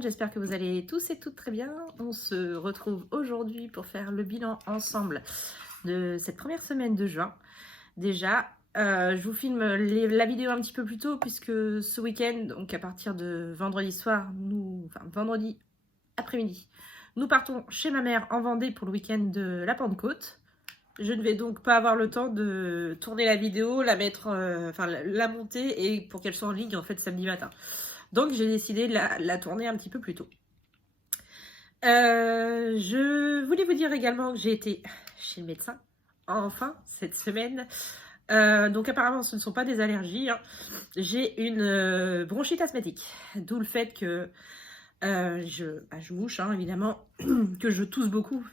monde, j'espère que vous allez tous et toutes très bien. On se retrouve aujourd'hui pour faire le bilan ensemble de cette première semaine de juin. Déjà, je vous filme la vidéo un petit peu plus tôt puisque ce week-end, donc à partir de vendredi soir, vendredi après-midi, nous partons chez ma mère en Vendée pour le week-end de la Pentecôte. Je ne vais donc pas avoir le temps de tourner la vidéo, la mettre, la monter et pour qu'elle soit en ligne en fait samedi matin. Donc j'ai décidé de la tourner un petit peu plus tôt. Je voulais vous dire également que j'ai été chez le médecin, enfin, cette semaine. Donc apparemment ce ne sont pas des allergies, hein. J'ai une bronchite asthmatique, d'où le fait que je mouche, hein, évidemment, que je tousse beaucoup.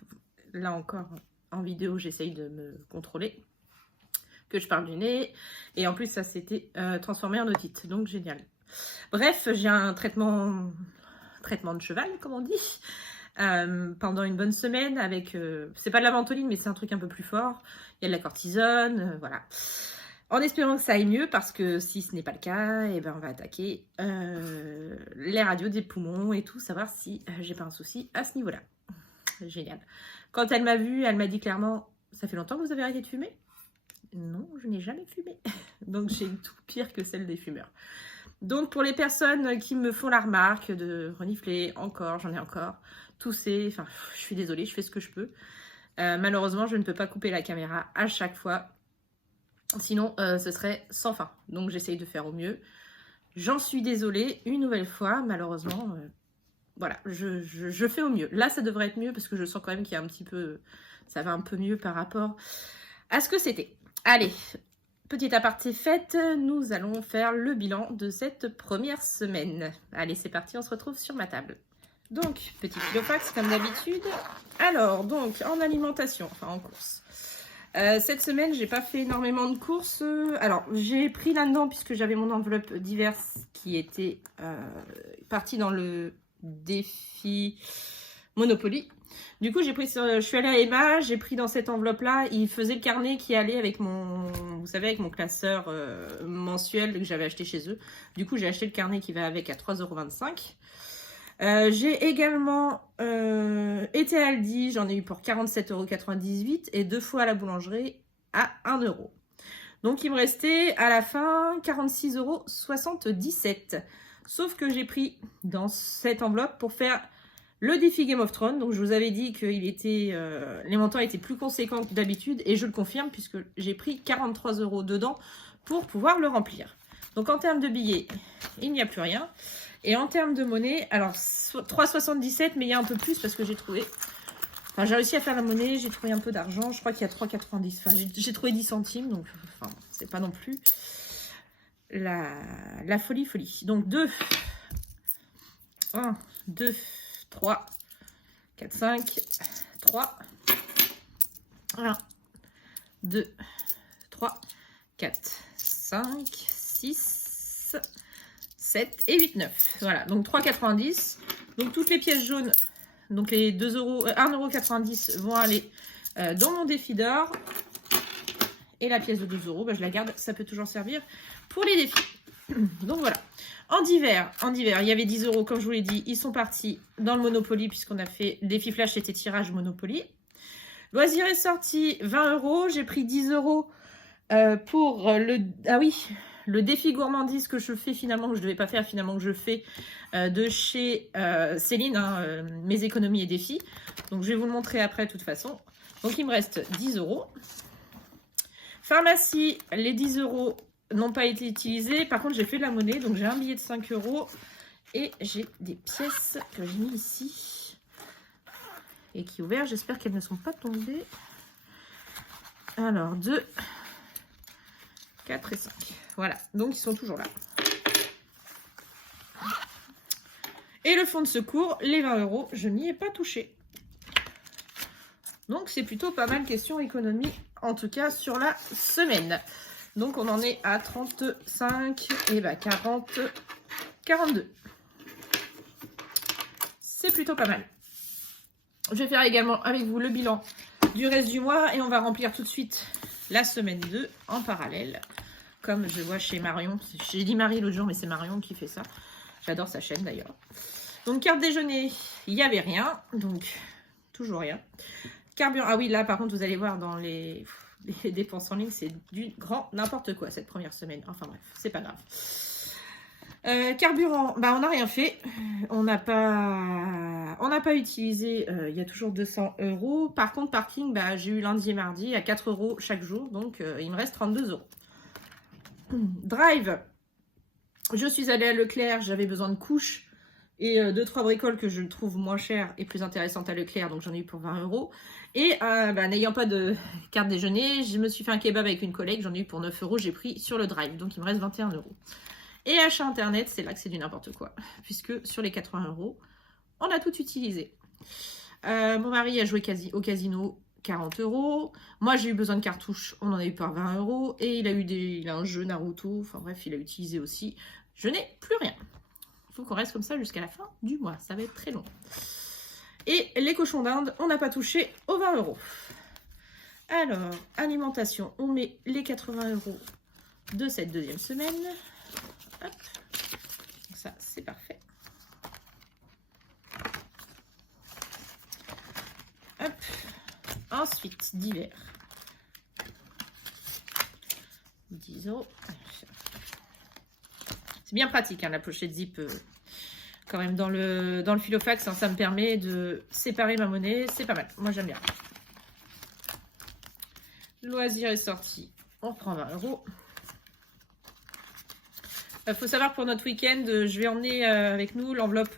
Là encore, en vidéo, j'essaye de me contrôler, que je parle du nez, et en plus ça s'était transformé en otite, donc génial. Bref, j'ai un traitement de cheval, comme on dit, pendant une bonne semaine avec, c'est pas de la ventoline, mais c'est un truc un peu plus fort. Il y a de la cortisone, voilà. En espérant que ça aille mieux, parce que si ce n'est pas le cas, eh ben on va attaquer les radios des poumons et tout, savoir si j'ai pas un souci à ce niveau-là. Génial. Quand elle m'a vue, elle m'a dit clairement, ça fait longtemps que vous avez arrêté de fumer? Non, je n'ai jamais fumé. Donc j'ai une toux pire que celle des fumeurs. Donc pour les personnes qui me font la remarque de renifler encore, j'en ai encore, tousser, enfin je suis désolée, je fais ce que je peux. Malheureusement je ne peux pas couper la caméra à chaque fois, sinon ce serait sans fin. Donc j'essaye de faire au mieux. J'en suis désolée une nouvelle fois, malheureusement, voilà, je fais au mieux. Là ça devrait être mieux parce que je sens quand même qu'il y a un petit peu, ça va un peu mieux par rapport à ce que c'était. Allez, petit aparté fait, nous allons faire le bilan de cette première semaine. Allez, c'est parti, on se retrouve sur ma table. Donc, petit Filofax comme d'habitude. Alors, donc, en alimentation, enfin en course. Cette semaine, j'ai pas fait énormément de courses. Alors, j'ai pris là-dedans, puisque j'avais mon enveloppe diverse qui était partie dans le défi Monopoly. Du coup, je suis allée à Emma, j'ai pris dans cette enveloppe-là, il faisait le carnet qui allait avec mon, vous savez, avec mon classeur mensuel que j'avais acheté chez eux. Du coup, j'ai acheté le carnet qui va avec à 3,25 €. J'ai également été à Aldi, j'en ai eu pour 47,98 € et 2 fois à la boulangerie à 1 €. Donc, il me restait à la fin 46,77 €. Sauf que j'ai pris dans cette enveloppe pour faire le défi Game of Thrones. Donc je vous avais dit que les montants étaient plus conséquents que d'habitude et je le confirme puisque j'ai pris 43 € dedans pour pouvoir le remplir. Donc en termes de billets, il n'y a plus rien. Et en termes de monnaie, alors 3,77 mais il y a un peu plus parce que j'ai trouvé... Enfin j'ai réussi à faire la monnaie, j'ai trouvé un peu d'argent, je crois qu'il y a 3,90. Enfin j'ai trouvé 10 centimes, donc enfin, c'est pas non plus la folie. Donc 1, 2... 3, 4, 5, 3, 1, 2, 3, 4, 5, 6, 7 et 8, 9. Voilà, donc 3,90. Donc toutes les pièces jaunes, donc les 1,90 € vont aller dans mon défi d'or. Et la pièce de 2 €, bah, je la garde, ça peut toujours servir pour les défis. Donc voilà. En divers, il y avait 10 € comme je vous l'ai dit, ils sont partis dans le Monopoly puisqu'on a fait défi flash, c'était tirage Monopoly. Loisirs et sorties, 20 €, j'ai pris 10 € pour le défi gourmandise que je fais finalement, que je ne devais pas faire finalement, que je fais de chez Céline, hein, mes économies et défis. Donc je vais vous le montrer après de toute façon. Donc il me reste 10 €. Pharmacie, les 10 € n'ont pas été utilisés. Par contre, j'ai fait de la monnaie. Donc, j'ai un billet de 5 €. Et j'ai des pièces que j'ai mis ici. Et qui ouverts. J'espère qu'elles ne sont pas tombées. Alors, 2, 4 et 5. Voilà. Donc, ils sont toujours là. Et le fonds de secours, les 20 €, je n'y ai pas touché. Donc, c'est plutôt pas mal question économie. En tout cas, sur la semaine. Donc, on en est à 35 et 40, 42. C'est plutôt pas mal. Je vais faire également avec vous le bilan du reste du mois et on va remplir tout de suite la semaine 2 en parallèle. Comme je vois chez Marion. J'ai dit Marie l'autre jour, mais c'est Marion qui fait ça. J'adore sa chaîne d'ailleurs. Donc, carte déjeuner, il n'y avait rien. Donc, toujours rien. Carburant, ah oui, là, par contre, vous allez voir dans les dépenses en ligne, c'est du grand n'importe quoi cette première semaine. Enfin bref, c'est pas grave. Carburant, bah on n'a rien fait. On n'a pas utilisé, il y a toujours 200 €. Par contre, parking, bah, j'ai eu lundi et mardi à 4 € chaque jour. Donc, il me reste 32 €. Drive, je suis allée à Leclerc, j'avais besoin de couches. Et 2-3 bricoles que je trouve moins chères et plus intéressantes à Leclerc, donc j'en ai eu pour 20 €. Et n'ayant pas de carte déjeuner, je me suis fait un kebab avec une collègue, j'en ai eu pour 9 €, j'ai pris sur le drive, donc il me reste 21 €. Et achat internet, c'est là que c'est du n'importe quoi, puisque sur les 80 €, on a tout utilisé. Mon mari a joué au casino, 40 €. Moi, j'ai eu besoin de cartouches, on en a eu pour 20 €. Et il a un jeu Naruto, enfin bref, il a utilisé aussi. Je n'ai plus rien. Il faut qu'on reste comme ça jusqu'à la fin du mois. Ça va être très long. Et les cochons d'Inde, on n'a pas touché aux 20 €. Alors, alimentation, on met les 80 € de cette deuxième semaine. Hop. Ça, c'est parfait. Hop. Ensuite, divers. 10 €. C'est bien pratique, hein, la pochette zip, quand même, dans le filofax, hein, ça me permet de séparer ma monnaie, c'est pas mal, moi j'aime bien. Loisir est sorti, on reprend 20 €. Faut savoir, pour notre week-end, je vais emmener avec nous l'enveloppe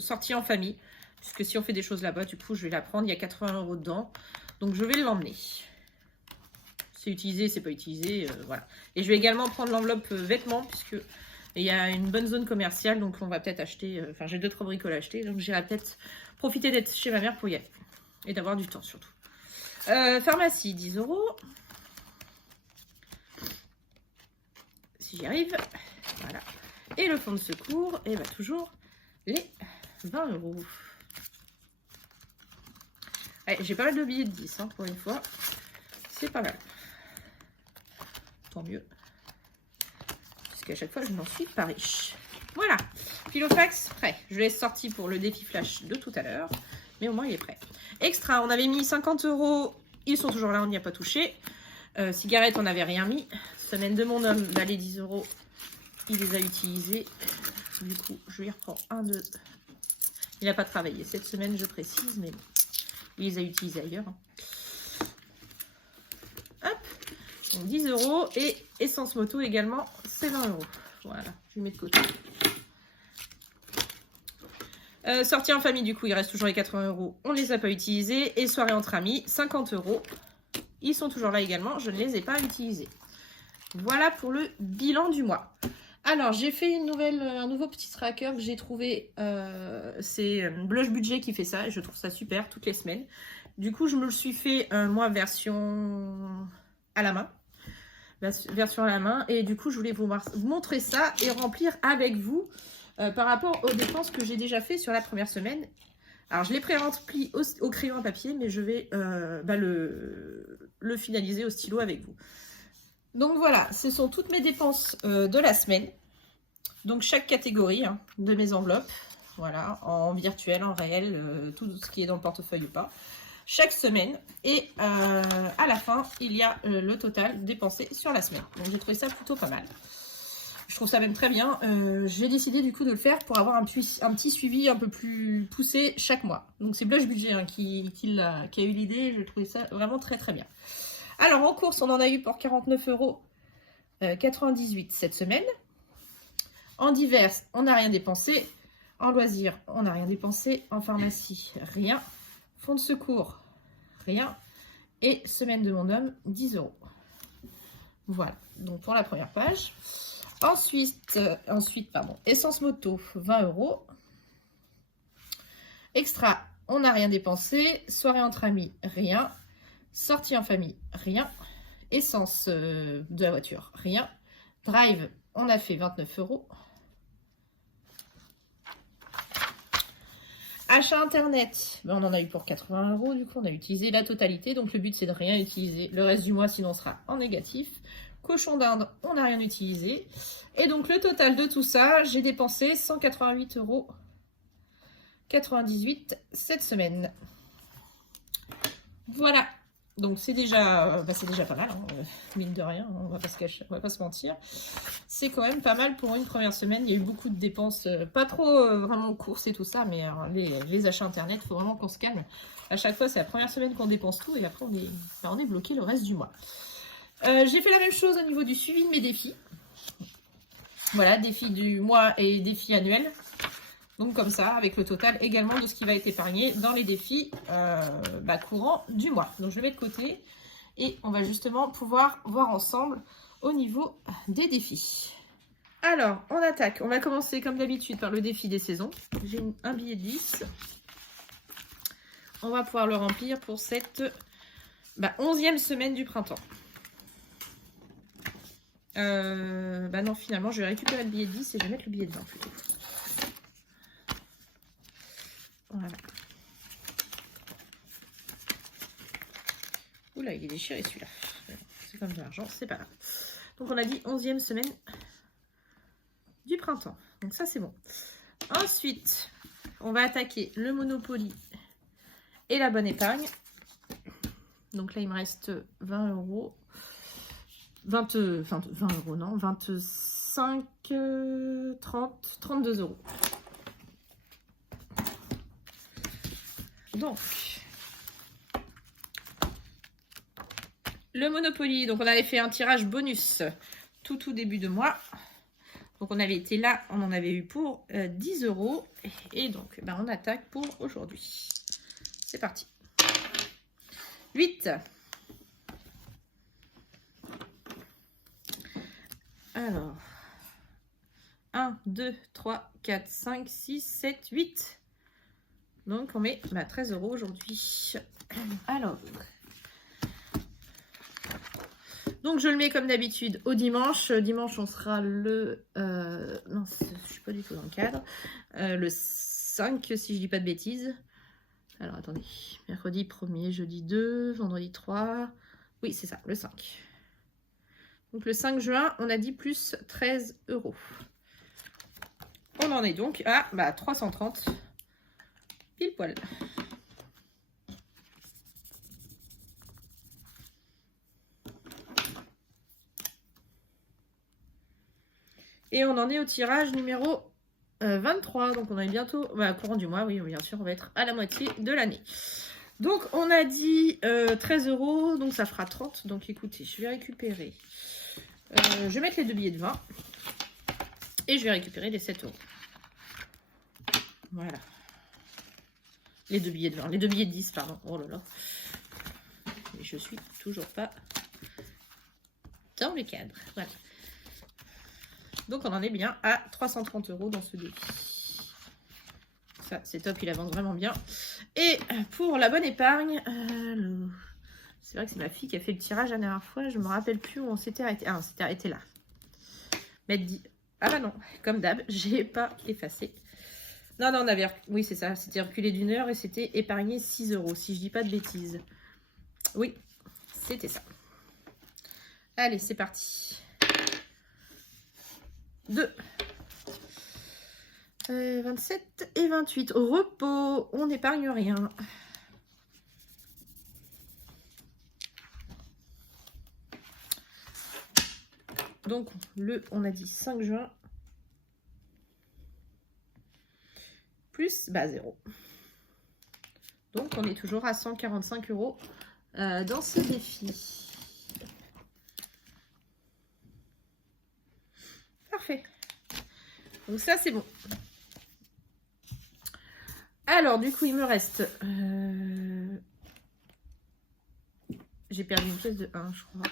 sortie en famille, puisque si on fait des choses là-bas, du coup, je vais la prendre, il y a 80 € dedans, donc je vais l'emmener. C'est utilisé, c'est pas utilisé, voilà. Et je vais également prendre l'enveloppe vêtements, puisque il y a une bonne zone commerciale, donc on va peut-être acheter, enfin j'ai 2-3 bricoles à acheter, donc j'irai peut-être profiter d'être chez ma mère pour y aller. Et d'avoir du temps surtout. Pharmacie, 10 €. Si j'y arrive. Voilà. Et le fonds de secours, et bah toujours les 20 €. Allez, j'ai pas mal de billets de 10, hein, pour une fois. C'est pas mal. Tant mieux. Puisqu'à chaque fois, je n'en suis pas riche. Voilà. Filofax, prêt. Je l'ai sorti pour le défi flash de tout à l'heure. Mais au moins, il est prêt. Extra, on avait mis 50 €. Ils sont toujours là, on n'y a pas touché. Cigarettes, on n'avait rien mis. Semaine de mon homme, bah, les 10 €, il les a utilisés. Du coup, je lui reprends un, deux. Il n'a pas travaillé cette semaine, je précise, mais il les a utilisés ailleurs. Hop. Donc 10 € et essence moto également, c'est 20 €. Voilà, je mets de côté. Sortie en famille, du coup, il reste toujours les 80 €. On ne les a pas utilisés. Et soirée entre amis, 50 €. Ils sont toujours là également. Je ne les ai pas utilisés. Voilà pour le bilan du mois. Alors, j'ai fait un nouveau petit tracker que j'ai trouvé. C'est Blush Budget qui fait ça. Et je trouve ça super toutes les semaines. Du coup, je me le suis fait, moi, version à la main. Version à la main. Et du coup, je voulais vous montrer ça et remplir avec vous par rapport aux dépenses que j'ai déjà fait sur la première semaine. Alors, je l'ai pré-rempli au crayon à papier, mais je vais le finaliser au stylo avec vous. Donc voilà, ce sont toutes mes dépenses de la semaine. Donc chaque catégorie, hein, de mes enveloppes, voilà, en virtuel, en réel, tout ce qui est dans le portefeuille ou pas. Chaque semaine. Et à la fin, il y a le total dépensé sur la semaine. Donc j'ai trouvé ça plutôt pas mal. Je trouve ça même très bien. J'ai décidé du coup de le faire pour avoir un petit suivi un peu plus poussé chaque mois. Donc c'est Blush Budget, hein, qui a eu l'idée. Je trouvais ça vraiment très très bien. Alors en course, on en a eu pour 49,98 € cette semaine. En divers, on n'a rien dépensé. En loisirs, on n'a rien dépensé. En pharmacie, rien. Fonds de secours, rien. Et semaine de mon homme, 10 €. Voilà, donc pour la première page. Ensuite, essence moto, 20 €. Extra, on n'a rien dépensé. Soirée entre amis, rien. Sortie en famille, rien. Essence de la voiture, rien. Drive, on a fait 29 €. Achat internet, on en a eu pour 80 €. Du coup, on a utilisé la totalité. Donc, le but, c'est de rien utiliser le reste du mois, sinon on sera en négatif. Cochon d'Inde, on n'a rien utilisé. Et donc, le total de tout ça, j'ai dépensé 188 € 98 cette semaine. Voilà. Donc c'est déjà pas mal, hein, mine de rien, on va pas se cacher, on va pas se mentir. C'est quand même pas mal pour une première semaine. Il y a eu beaucoup de dépenses, pas trop vraiment courses et tout ça, mais les achats internet, il faut vraiment qu'on se calme. À chaque fois, c'est la première semaine qu'on dépense tout et après on est bloqué le reste du mois. J'ai fait la même chose au niveau du suivi de mes défis. Voilà, défis du mois et défis annuels. Donc comme ça, avec le total également de ce qui va être épargné dans les défis courants du mois. Donc je le mets de côté et on va justement pouvoir voir ensemble au niveau des défis. Alors, on attaque. On va commencer comme d'habitude par le défi des saisons. J'ai un billet de 10. On va pouvoir le remplir pour cette 11e semaine du printemps. Non, finalement, je vais récupérer le billet de 10 et je vais mettre le billet de 20 plutôt. Voilà. Oula, il est déchiré celui-là. C'est comme de l'argent, c'est pas grave. Donc on a dit 11e semaine du printemps. Donc ça c'est bon. Ensuite, on va attaquer le Monopoly et la bonne épargne. Donc là il me reste 20 euros. 20 euros, non, 25, 30, 32 euros. Donc, le Monopoly, donc on avait fait un tirage bonus tout début de mois. Donc on avait été là, on en avait eu pour 10 euros. Et donc, on attaque pour aujourd'hui. C'est parti. 8. Alors, 1, 2, 3, 4, 5, 6, 7, 8. Donc, on met 13 euros aujourd'hui. Alors, donc je le mets comme d'habitude au dimanche. Dimanche, on sera le... non, je suis pas du tout dans le cadre. Le 5, si je dis pas de bêtises. Alors, attendez. Mercredi 1er, jeudi 2, vendredi 3. Oui, c'est ça, le 5. Donc, le 5 juin, on a dit plus 13 euros. On en est donc à 330. Pile poil. Et on en est au tirage numéro 23. Donc on est bientôt, courant du mois, oui, bien sûr, on va être à la moitié de l'année. Donc on a dit 13 euros, donc ça fera 30. Donc écoutez, je vais récupérer. Je vais mettre les 2 billets de 20. Et je vais récupérer les 7 euros. Voilà. Les 2 billets de 20. Les 2 billets de 10, pardon. Oh là là. Et je suis toujours pas dans le cadre. Voilà. Donc on en est bien à 330 euros dans ce défi. Ça, c'est top, il avance vraiment bien. Et pour la bonne épargne, c'est vrai que c'est ma fille qui a fait le tirage la dernière fois. Je ne me rappelle plus où on s'était arrêté. Ah, on s'était arrêté là. Mettre 10. Ah bah non, comme d'hab, j'ai pas effacé. Non, on avait... Oui, c'est ça. C'était reculé d'1 heure et c'était épargné 6 euros, si je dis pas de bêtises. Oui, c'était ça. Allez, c'est parti. 2. 27 et 28. Au repos, on n'épargne rien. Donc, on a dit 5 juin. Plus 0. Donc, on est toujours à 145 euros dans ce défi. Parfait. Donc, ça, c'est bon. Alors, du coup, il me reste... J'ai perdu une pièce de 1, je crois.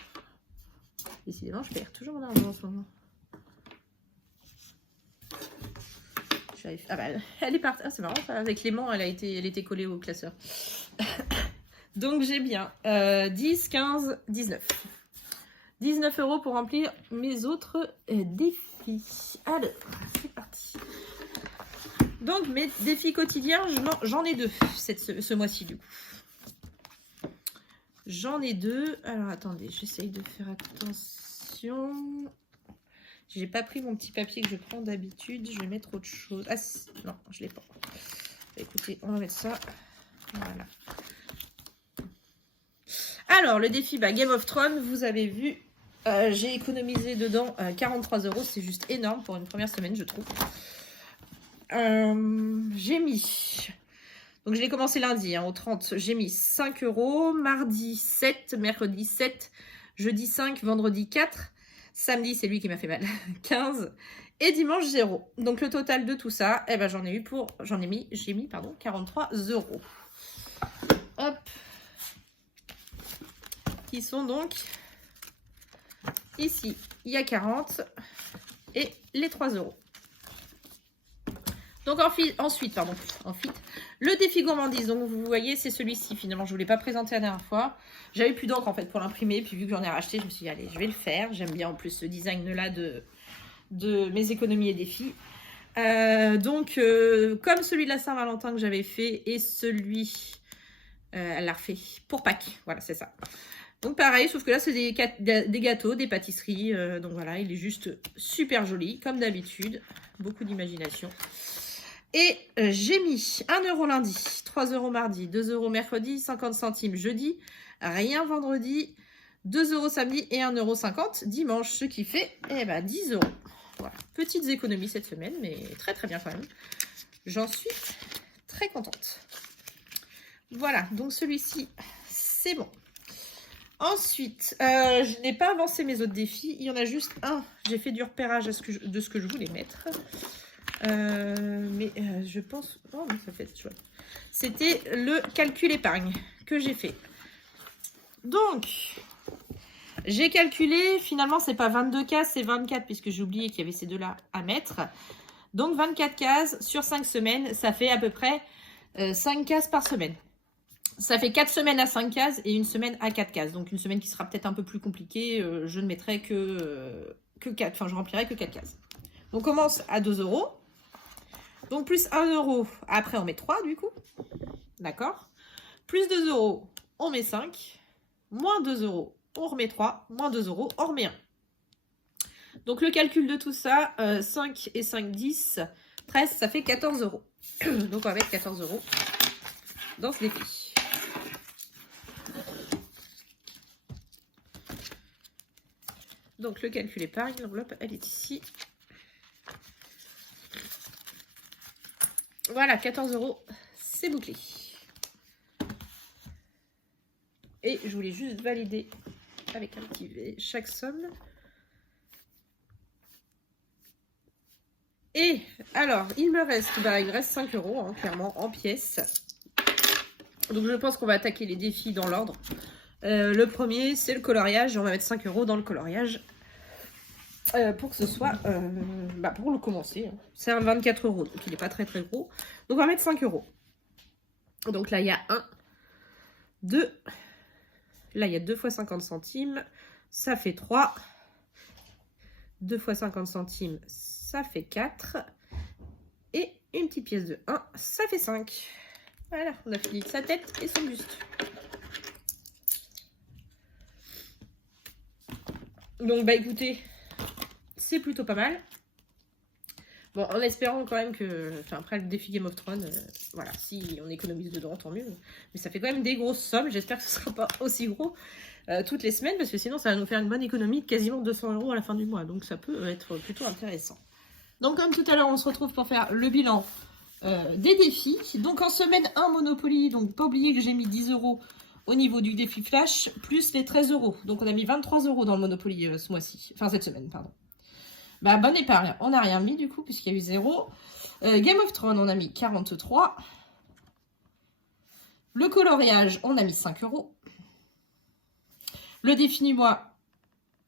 Décidément, je perds toujours mon argent en ce moment. Ah bah, elle est partie. Ah, c'est marrant, ça. Avec l'aimant, elle était collée au classeur. Donc, j'ai bien 10, 15, 19. 19 euros pour remplir mes autres défis. Alors, c'est parti. Donc, mes défis quotidiens, j'en ai 2 ce mois-ci, du coup. J'en ai 2. Alors, attendez, j'essaye de faire attention. J'ai pas pris mon petit papier que je prends d'habitude. Je vais mettre autre chose. Ah, non, je l'ai pas. Écoutez, écoutez, on va mettre ça. Voilà. Alors, le défi Game of Thrones, vous avez vu, j'ai économisé dedans 43 €. C'est juste énorme pour une première semaine, je trouve. J'ai mis... Donc, je l'ai commencé lundi, au 30. J'ai mis 5 €. Mardi, 7. Mercredi, 7. Jeudi, 5. Vendredi, 4. Samedi, c'est lui qui m'a fait mal. 15. Et dimanche, 0. Donc, le total de tout ça, eh ben, j'ai mis 43 €. Hop. Qui sont donc ici. Il y a 40 et les 3 €. Donc ensuite, le défi gourmandise. Donc vous voyez, c'est celui-ci. Finalement, je ne vous l'ai pas présenté la dernière fois. J'avais plus d'encre en fait pour l'imprimer. Puis vu que j'en ai racheté, je me suis dit, allez, je vais le faire. J'aime bien en plus ce design-là de mes économies et défis. Donc, comme celui de la Saint-Valentin que j'avais fait et celui... elle l'a refait pour Pâques. Voilà, c'est ça. Donc pareil, sauf que là, c'est des gâteaux, des pâtisseries. Donc voilà, il est juste super joli, comme d'habitude. Beaucoup d'imagination. Et j'ai mis 1 € lundi, 3 € mardi, 2 € mercredi, 50 centimes jeudi, rien vendredi, 2 € samedi et 1,50 € dimanche, ce qui fait 10 €. Voilà, petites économies cette semaine, mais très très bien quand même. J'en suis très contente. Voilà, donc celui-ci, c'est bon. Ensuite, je n'ai pas avancé mes autres défis. Il y en a juste un. J'ai fait du repérage de ce que je voulais mettre. Mais je pense... Oh, ça fait chouette. C'était le calcul épargne que j'ai fait. Donc, j'ai calculé. Finalement, c'est pas 22 cases, c'est 24 puisque j'ai oublié qu'il y avait ces deux-là à mettre. Donc, 24 cases sur 5 semaines, ça fait à peu près 5 cases par semaine. Ça fait 4 semaines à 5 cases et une semaine à 4 cases. Donc, une semaine qui sera peut-être un peu plus compliquée. Je ne mettrai que 4. Enfin, je remplirai que 4 cases. On commence à 2 €. Donc, plus 1 €. Après, on met 3 du coup. D'accord. Plus 2 €, on met 5. Moins 2 €, on remet 3. Moins 2 €, on remet 1. Donc, le calcul de tout ça, 5 et 5, 10. 13, ça fait 14 €. Donc, on va mettre 14 € dans ce défi. Donc, le calcul épargne, l'enveloppe, elle est ici. Voilà, 14 €, c'est bouclé. Et je voulais juste valider avec un petit V chaque somme. Et alors, il me reste 5 €, clairement, en pièces. Donc, je pense qu'on va attaquer les défis dans l'ordre. Le premier, c'est le coloriage. On va mettre 5 € dans le coloriage. Pour que ce soit... pour le commencer. C'est un 24 €, donc il n'est pas très très gros. Donc, on va mettre 5 €. Donc là, il y a 1, 2. Là, il y a 2 fois 50 centimes. Ça fait 3. 2 fois 50 centimes, ça fait 4. Et une petite pièce de 1, ça fait 5. Voilà, on a fini de sa tête et son buste. Donc, écoutez, c'est plutôt pas mal. Bon, en espérant quand même que... Enfin, après le défi Game of Thrones, voilà, si on économise dedans, tant mieux. Mais ça fait quand même des grosses sommes. J'espère que ce ne sera pas aussi gros toutes les semaines, parce que sinon, ça va nous faire une bonne économie de quasiment 200 € à la fin du mois. Donc, ça peut être plutôt intéressant. Donc, comme tout à l'heure, on se retrouve pour faire le bilan des défis. Donc, en semaine 1 Monopoly, donc pas oublier que j'ai mis 10 € au niveau du défi Flash, plus les 13 €. Donc, on a mis 23 € dans le Monopoly ce mois-ci. Enfin, cette semaine, pardon. Bonne épargne, on n'a rien mis du coup, puisqu'il y a eu 0. Game of Thrones, on a mis 43. Le coloriage, on a mis 5 €. Le défi du mois,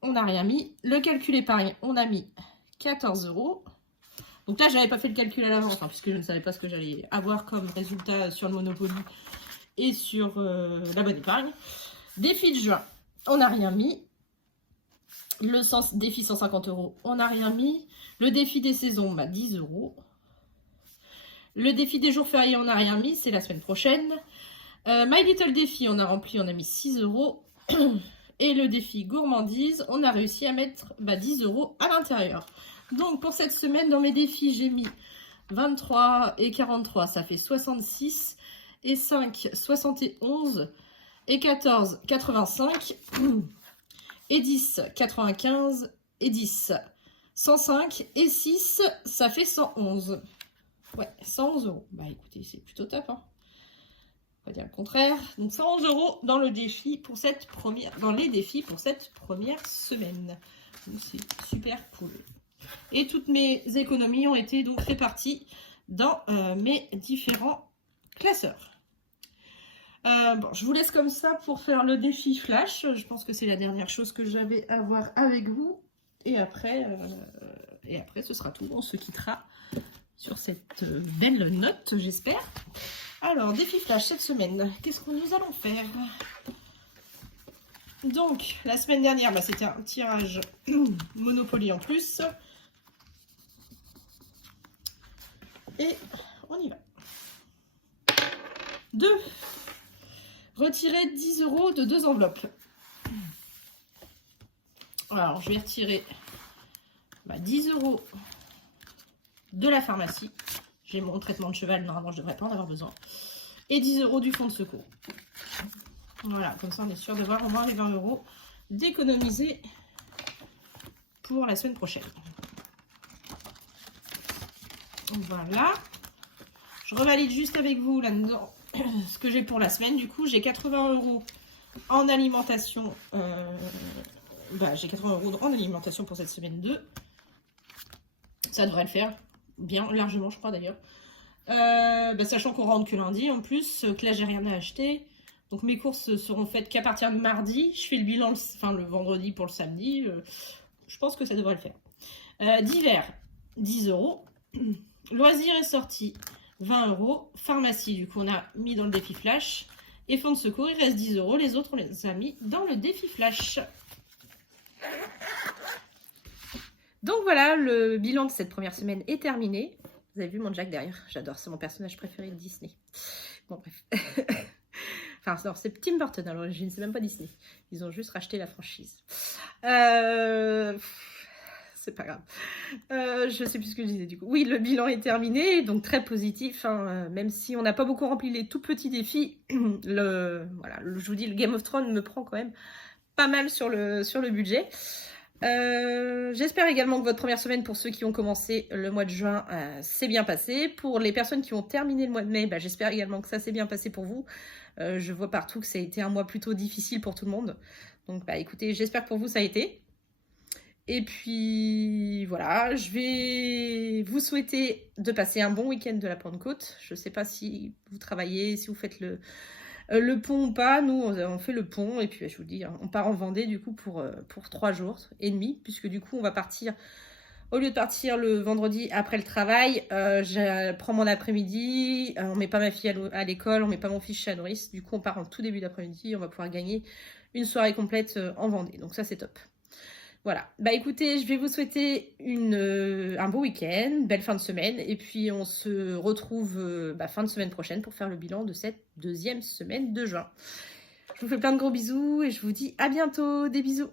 on n'a rien mis. Le calcul épargne, on a mis 14 €. Donc là, je n'avais pas fait le calcul à l'avance, puisque je ne savais pas ce que j'allais avoir comme résultat sur le Monopoly et sur la bonne épargne. Défi de juin, on n'a rien mis. Le défi 150 €, on n'a rien mis. Le défi des saisons, 10 €. Le défi des jours fériés, on n'a rien mis. C'est la semaine prochaine. My Little Défi, on a rempli, on a mis 6 €. Et le défi gourmandise, on a réussi à mettre 10 € à l'intérieur. Donc, pour cette semaine, dans mes défis, j'ai mis 23 et 43, ça fait 66. Et 5, 71. Et 14, 85. Et 10, 95. Et 10, 105. Et 6, ça fait 111. Ouais, 111 €. Bah écoutez, c'est plutôt top, hein. On va dire le contraire. Donc 111 € dans le défi pour cette première, dans les défis pour cette première semaine. Donc c'est super cool. Et toutes mes économies ont été donc réparties dans mes différents classeurs. Bon, je vous laisse comme ça pour faire le défi flash. Je pense que c'est la dernière chose que j'avais à voir avec vous. Et après, ce sera tout. On se quittera sur cette belle note, j'espère. Alors, défi flash cette semaine. Qu'est-ce que nous allons faire? Donc, la semaine dernière, bah, c'était un tirage Monopoly en plus. Et on y va. 2. Retirer 10 € de 2 enveloppes. Alors, je vais retirer 10 € de la pharmacie. J'ai mon traitement de cheval, normalement, je ne devrais pas en avoir besoin. Et 10 € du fonds de secours. Voilà, comme ça, on est sûr d'avoir au moins les 20 € d'économiser pour la semaine prochaine. Voilà. Je revalide juste avec vous là-dedans ce que j'ai pour la semaine. Du coup, j'ai 80 € en alimentation. J'ai 80 € en alimentation pour cette semaine 2. Ça devrait le faire. Bien, largement, je crois d'ailleurs. Sachant qu'on rentre que lundi en plus, que là, j'ai rien à acheter. Donc, mes courses seront faites qu'à partir de mardi. Je fais le bilan le vendredi pour le samedi. Je pense que ça devrait le faire. Divers, 10 €. Loisirs et sorties, 20 €. Pharmacie, du coup, on a mis dans le défi flash. Et fonds de secours, il reste 10 €. Les autres, on les a mis dans le défi flash. Donc voilà, le bilan de cette première semaine est terminé. Vous avez vu mon Jack derrière? J'adore, c'est mon personnage préféré de Disney. Bon, bref. Enfin, non, c'est Tim Burton à l'origine, c'est même pas Disney. Ils ont juste racheté la franchise. C'est pas grave. Je sais plus ce que je disais du coup. Oui, le bilan est terminé, donc très positif. Hein, même si on n'a pas beaucoup rempli les tout petits défis, je vous dis, le Game of Thrones me prend quand même pas mal sur le budget. J'espère également que votre première semaine, pour ceux qui ont commencé le mois de juin, s'est bien passé. Pour les personnes qui ont terminé le mois de mai, j'espère également que ça s'est bien passé pour vous. Je vois partout que ça a été un mois plutôt difficile pour tout le monde. Donc écoutez, j'espère que pour vous ça a été. Et puis voilà, je vais vous souhaiter de passer un bon week-end de la Pentecôte. Je ne sais pas si vous travaillez, si vous faites le pont ou pas. Nous, on fait le pont et puis je vous dis, on part en Vendée du coup pour 3 jours et demi, puisque du coup on va partir, au lieu de partir le vendredi après le travail, je prends mon après-midi, on met pas ma fille à l'école, on met pas mon fils chez la nourrice. Du coup on part en tout début d'après-midi, on va pouvoir gagner une soirée complète en Vendée. Donc ça c'est top. Voilà, écoutez, je vais vous souhaiter un beau week-end, belle fin de semaine, et puis on se retrouve fin de semaine prochaine pour faire le bilan de cette deuxième semaine de juin. Je vous fais plein de gros bisous et je vous dis à bientôt, des bisous.